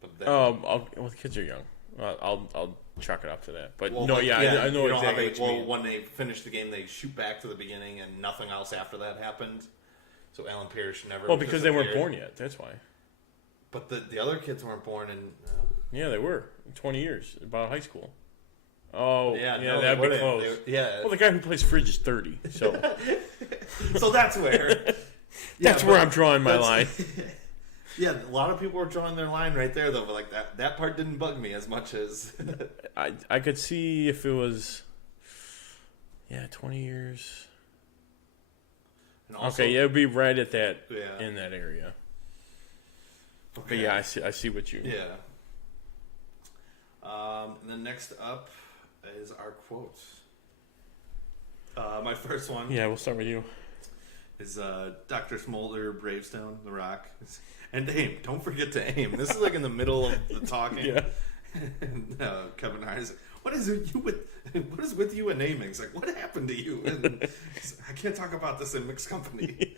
But then, well, the kids are young. I'll chalk it up to that. But I know exactly what you mean. When they finish the game, they shoot back to the beginning, and nothing else after that happened. So Alan Parrish never. Well, because they weren't born yet. That's why. But the other kids weren't born in. Yeah, they were. 20 years, about high school. Oh, yeah, that'd be close. Well, the guy who plays Fridge is 30, so. So that's where. That's where I'm drawing my line. Yeah, a lot of people were drawing their line right there, though. But like that part didn't bug me as much as. I could see if it was. Yeah, 20 years. And also, okay, yeah, it would be right at that in that area. Okay. But yeah, I see what you. Yeah. And then next up is our quotes. My first one. Yeah, we'll start with you. Is Dr. Smolder, Bravestone, The Rock, and aim. Don't forget to aim. This is like in the middle of the talking. Yeah. And Kevin Hart is like, what is with you and aiming? It's like, what happened to you? And I can't talk about this in mixed company.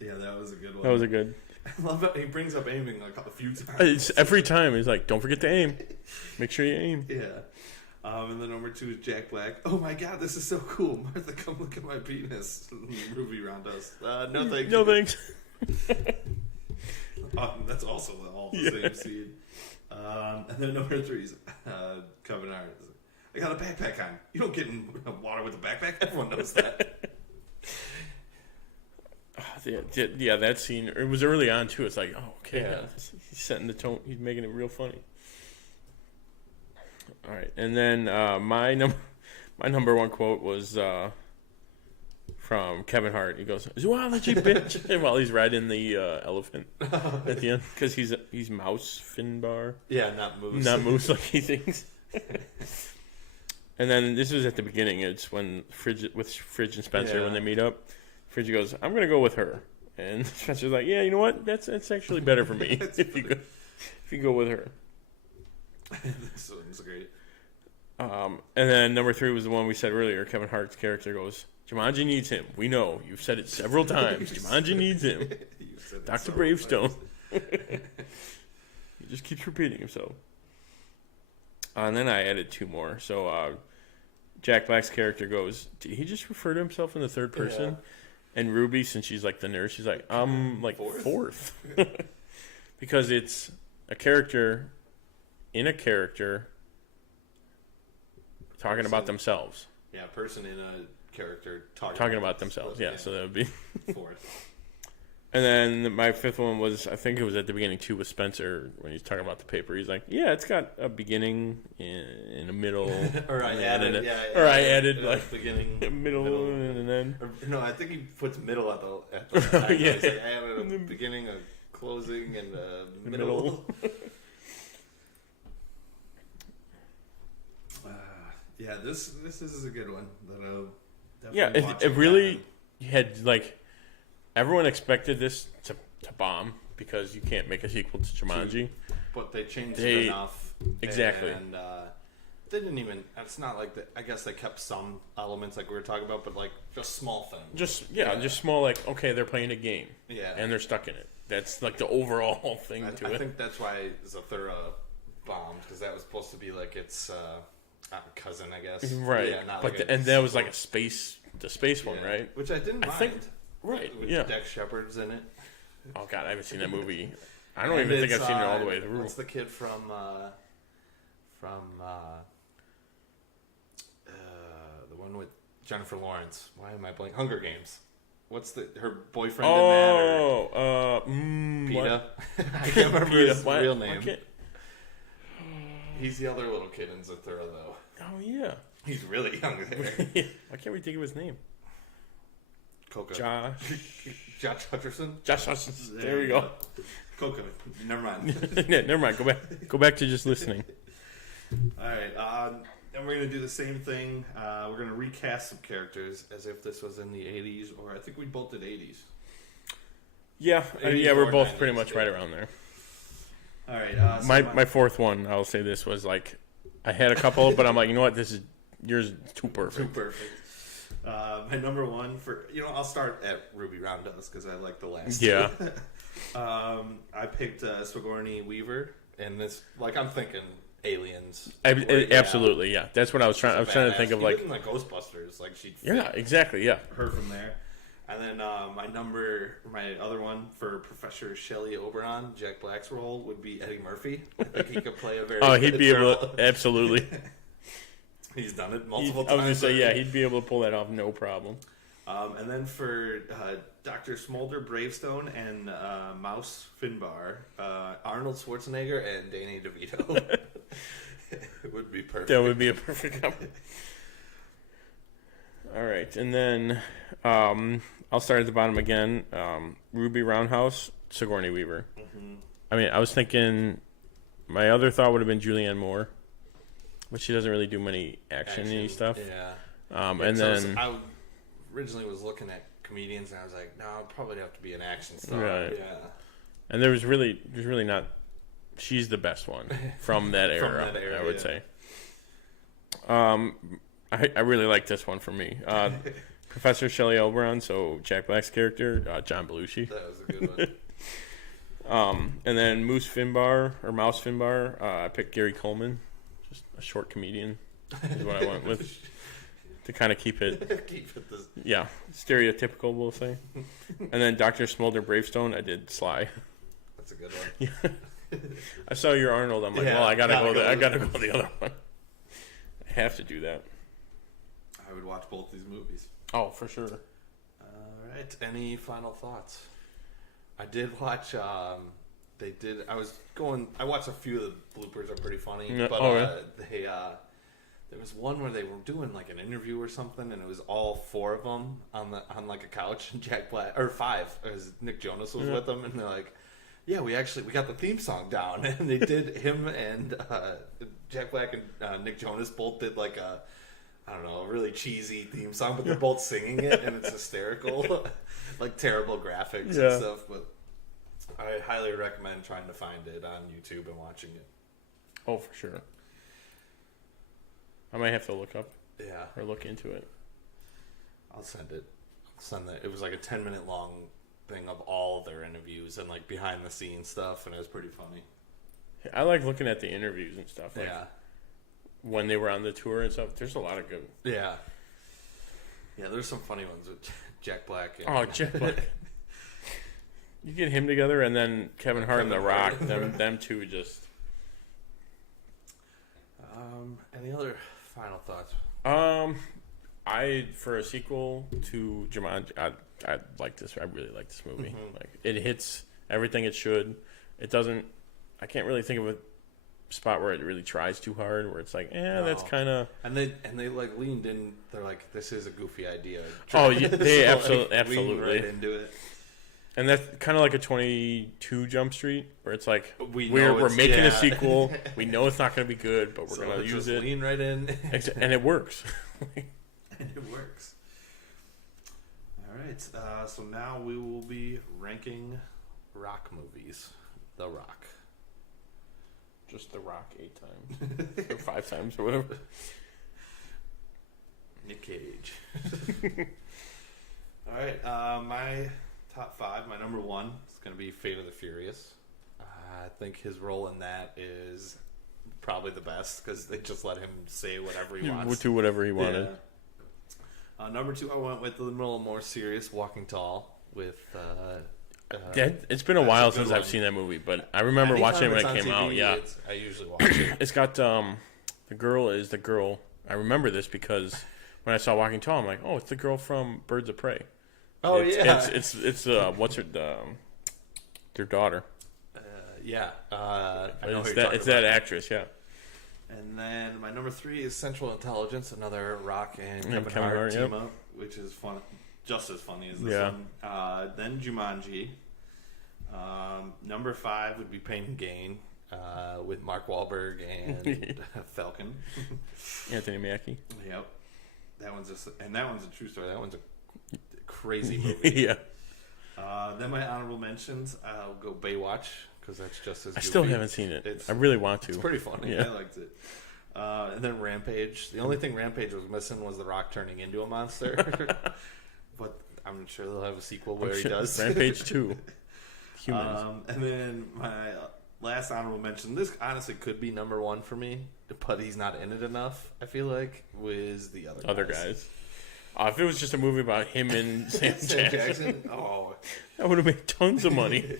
Yeah, that was a good one. That was a good. I love it. He brings up aiming like a few times. Every time he's like, don't forget to aim. Make sure you aim. Yeah. And then number 2 is Jack Black. Oh my God, this is so cool. Martha, come look at my penis. Movie round us. No thanks. No thanks. That's also all the same scene. And then number 3 is Kevin Hart. I got a backpack on. You don't get in water with a backpack. Everyone knows that. Yeah, that scene. It was early on too. It's like, oh, okay, yeah. He's setting the tone. He's making it real funny. All right, and then my number 1 quote was from Kevin Hart. He goes, "Zoology, bitch!" while he's riding the elephant at the end, because he's Mouse Finbar. Yeah, not Moose. Not Moose like he thinks. And then this was at the beginning. It's when Fridge and Spencer when they meet up. Fridge goes, "I'm gonna go with her," and Spencer's like, "Yeah, you know what? That's actually better for me if you go with her." This one's great. And then number 3 was the one we said earlier. Kevin Hart's character goes, "Jumanji needs him. We know. You've said it several times. Jumanji needs him." Dr. Bravestone. He just keeps repeating himself. And then I added 2 more. So Jack Black's character goes, "Did he just refer to himself in the third person?" Yeah. And Ruby, since she's like the nurse, she's like, "I'm like fourth." Because it's a character in a character talking about themselves. Yeah, person in a character talking about themselves. Yeah, so that would be 4th. And then my 5th one was, I think it was at the beginning too, with Spencer when he's talking about the paper. He's like, "Yeah, it's got a beginning and a middle." Or I added, I added like beginning, middle and an end. No, I think he puts middle at the time. Yeah, he's like, I added a beginning, a closing, and a middle. Yeah, this is a good one that I'll definitely watch. It really had like. Everyone expected this to bomb because you can't make a sequel to Jumanji. But they changed it enough. Exactly. And they didn't even... It's not like... I guess they kept some elements like we were talking about, but like just small things. Just small, like, okay, they're playing a game. Yeah. And they're stuck in it. That's like the overall thing to it. I think that's why Zathura bombed, because that was supposed to be like its cousin, I guess. Right. Yeah, not but like and that was like the space one, right? Which I didn't mind. Think, right, with yeah. Dex Shepard's in it. Oh God, I haven't seen that movie. I don't even think I've seen it all the way through. What's the kid from the one with Jennifer Lawrence? Why am I blanking? Hunger Games. What's her boyfriend in that? PETA. I can't remember his real name. He's the other little kid in Zathura, though. Oh yeah, he's really young there. Why can't we think of his name? Coca. Josh Hutcherson. Josh Hutcherson. There we go. Coca. Never mind. Yeah, never mind. Go back to just listening. All right. Then we're gonna do the same thing. We're gonna recast some characters as if this was in the 80s, or I think we both did 80s. Yeah, we're both pretty much right around there. All right. My fourth one, I'll say this was like, I had a couple, but I'm like, you know what? Yours is too perfect. Too perfect. My number one for I'll start at Ruby Roundhouse because I like the last. Yeah. I picked Sigourney Weaver, and this I'm thinking Aliens. Absolutely, yeah. That's what I was trying. I was trying to think of even like Ghostbusters, she'd fit. Yeah, exactly, yeah. Her from there. And then my other one for Professor Shelley Oberon, Jack Black's role would be Eddie Murphy. I think he could play a very he'd be able to, absolutely. He's done it multiple times. I was going to say, yeah, he'd be able to pull that off, no problem. And then for Dr. Smolder Bravestone and Mouse Finbar, Arnold Schwarzenegger and Danny DeVito. It would be perfect. That would be a perfect couple. All right, and then I'll start at the bottom again. Ruby Roundhouse, Sigourney Weaver. Mm-hmm. I mean, I was thinking my other thought would have been Julianne Moore, but she doesn't really do many action-y stuff. Yeah. And then I originally was looking at comedians, and I was like, no, I'd probably have to be an action star. Right. Yeah. And there's really not. She's the best one from that era. I would say. I really like this one for me. Professor Shelley Oberon, so Jack Black's character, John Belushi. That was a good one. And then Mouse Finbar, I picked Gary Coleman, just a short comedian is what I went with to kind of keep it stereotypical, we'll say. And then Dr. Smolder Bravestone, I did Sly. That's a good one. Yeah. I saw your Arnold. I'm like, well, I gotta go the other one. I have to do that. I would watch both these movies. Oh, for sure. All right. Any final thoughts? I did watch. I watched a few of the bloopers. Are pretty funny. Yeah. But Really? there was one where they were doing an interview or something, and it was all four of them on a couch, and Jack Black, or five, as Nick Jonas was with them, and they're like, yeah, we got the theme song down, and they did him and Jack Black and Nick Jonas both did a really cheesy theme song, but they're both singing it, and it's hysterical, terrible graphics and stuff. But I highly recommend trying to find it on YouTube and watching it. Oh, for sure. I might have to look up, or look into it. I'll send it. It was like a 10-minute long thing of all of their interviews and behind the scenes stuff, and it was pretty funny. I like looking at the interviews and stuff. When they were on the tour and stuff, there's a lot of good. Yeah, there's some funny ones with Jack Black. Jack Black. You get him together, and then Kevin Hart and The Rock. Them two just. Any other final thoughts? For a sequel to Jumanji, I like this. I really like this movie. Mm-hmm. It hits everything it should. It doesn't. I can't really think of a spot where it really tries too hard. Where it's that's kind of. And they leaned in. They're like, this is a goofy idea. They so absolutely leaned right into it. And that's kind of like a 22 Jump Street, where it's like we're making a sequel. We know it's not going to be good, but we're going to use it. Lean right in, and it works. It works. All right. So now we will be ranking Rock movies. The Rock. Just The Rock 8 times, or 5 times, or whatever. Nick Cage. All right. My top 5. My number 1 is going to be Fate of the Furious. I think his role in that is probably the best because they just let him say whatever he wants. Do whatever he wanted. Yeah. Number 2, I went with a little more serious, Walking Tall with. It's been a while since I've seen that movie, but I remember watching it when it came out. Yeah, I usually watch it. It's got the girl is the girl. I remember this because when I saw Walking Tall, I'm like, oh, it's the girl from Birds of Prey. Oh, it's what's her their daughter. I know it's that actress. Yeah. And then my number 3 is Central Intelligence, another Rock and Kevin Hart team up, which is fun, just as funny as this one. Then Jumanji. Number 5 would be Pain and Gain with Mark Wahlberg and Falcon. Anthony Mackie. Yep. That one's a true story. That one's a crazy movie. Yeah. Then my honorable mentions, I'll go Baywatch because that's just as goofy. I still haven't seen it. I really want to. It's pretty funny. Yeah. I liked it. And then Rampage. The only thing Rampage was missing was The Rock turning into a monster. But I'm sure they'll have a sequel where he does. Rampage 2. Humans. And then my last honorable mention, this honestly could be number one for me, but he's not in it enough, I feel like, was the other guys. If it was just a movie about him and Sam Jackson, that would have made tons of money.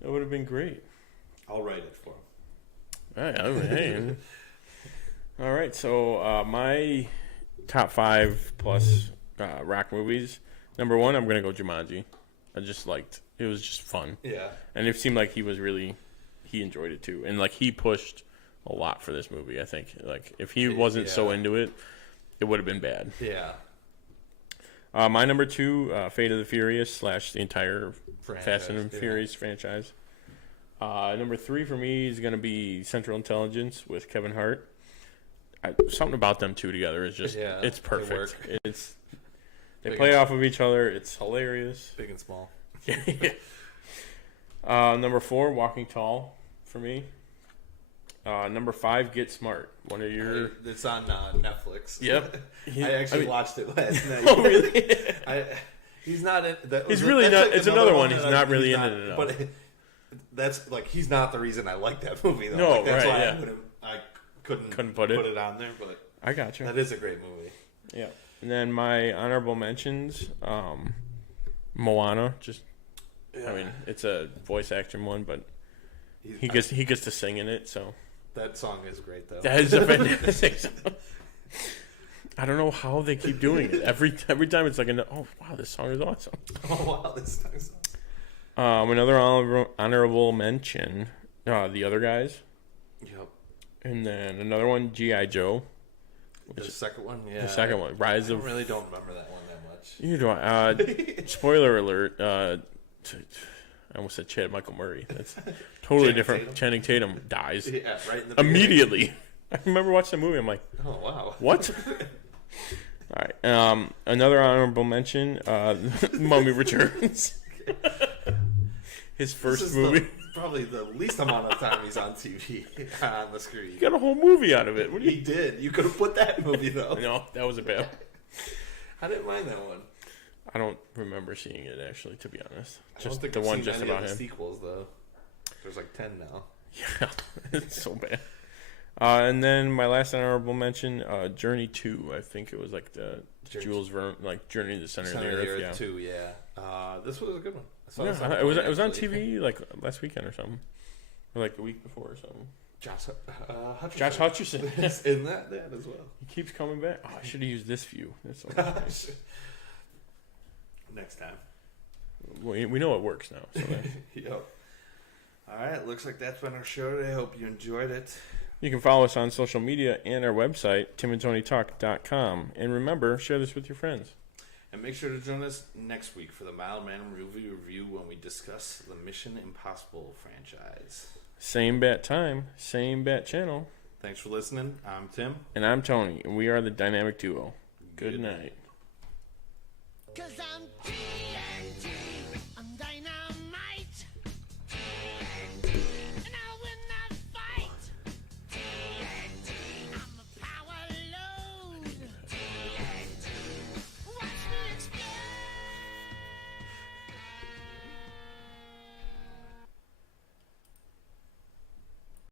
That would have been great. I'll write it for him. Hey. All right, so my top 5 plus Rock movies. Number 1, I'm going to go Jumanji. I just liked it. Was just fun. Yeah. And it seemed like he enjoyed it too. And like he pushed a lot for this movie, I think. Like if he wasn't so into it, it would have been bad. Yeah. My number 2, Fate of the Furious / the entire Fast and Furious franchise. Number 3 for me is going to be Central Intelligence with Kevin Hart. Something about them two together is just it's perfect. They play off of each other. It's hilarious. Big and small. Number 4, Walking Tall for me. Number 5, Get Smart. One of your. It's on Netflix. Yep. I actually watched it last night. Oh really? He's not in. He's really not. It's another one. He's not really in it enough. But that's like he's not the reason I like that movie though. No, like, that's right? why I couldn't put it on there. But I got you. That is a great movie. Yeah. And then my honorable mentions, Moana. I mean, it's a voice action one, but he gets to sing in it. So that song is great, though. That is a fantastic song. I don't know how they keep doing it. Every time it's like, oh wow, this song is awesome. Oh wow, this song is awesome. Another honorable mention, The Other Guys. Yep. And then another one, G.I. Joe. The second one, yeah. The second one, Rise of. I really don't remember that one that much. You don't. Spoiler alert. I almost said Chad Michael Murray. That's totally different. Tatum. Channing Tatum dies. Yeah, right in the immediately. I remember watching the movie. I'm like, oh wow, what? All right. Another honorable mention: Mummy Returns. His first movie. Probably the least amount of time he's on TV on the screen. He got a whole movie out of it. He did. You could have put that movie though. No, that was a bad. I didn't mind that one. I don't remember seeing it actually, to be honest. Just the one just about him. Sequels though. There's like 10 now. Yeah, it's so bad. And then my last honorable mention, Journey 2. I think it was like the Jules Verne, like Journey to the Center of the Earth. Yeah. 2, yeah. This was a good one. It was on TV like last weekend or something, or like a week before or something. Josh Hutcherson is in that as well. He keeps coming back. Oh, I should have used this view. That's so nice. Next time. We know it works now. So Yep. All right. Looks like that's been our show today. Hope you enjoyed it. You can follow us on social media and our website, timandtonytalk.com. And remember, share this with your friends. And make sure to join us next week for the Mild Man review when we discuss the Mission Impossible franchise. Same bat time, same bat channel. Thanks for listening. I'm Tim. And I'm Tony. And we are the Dynamic Duo. Good night. 'Cause I'm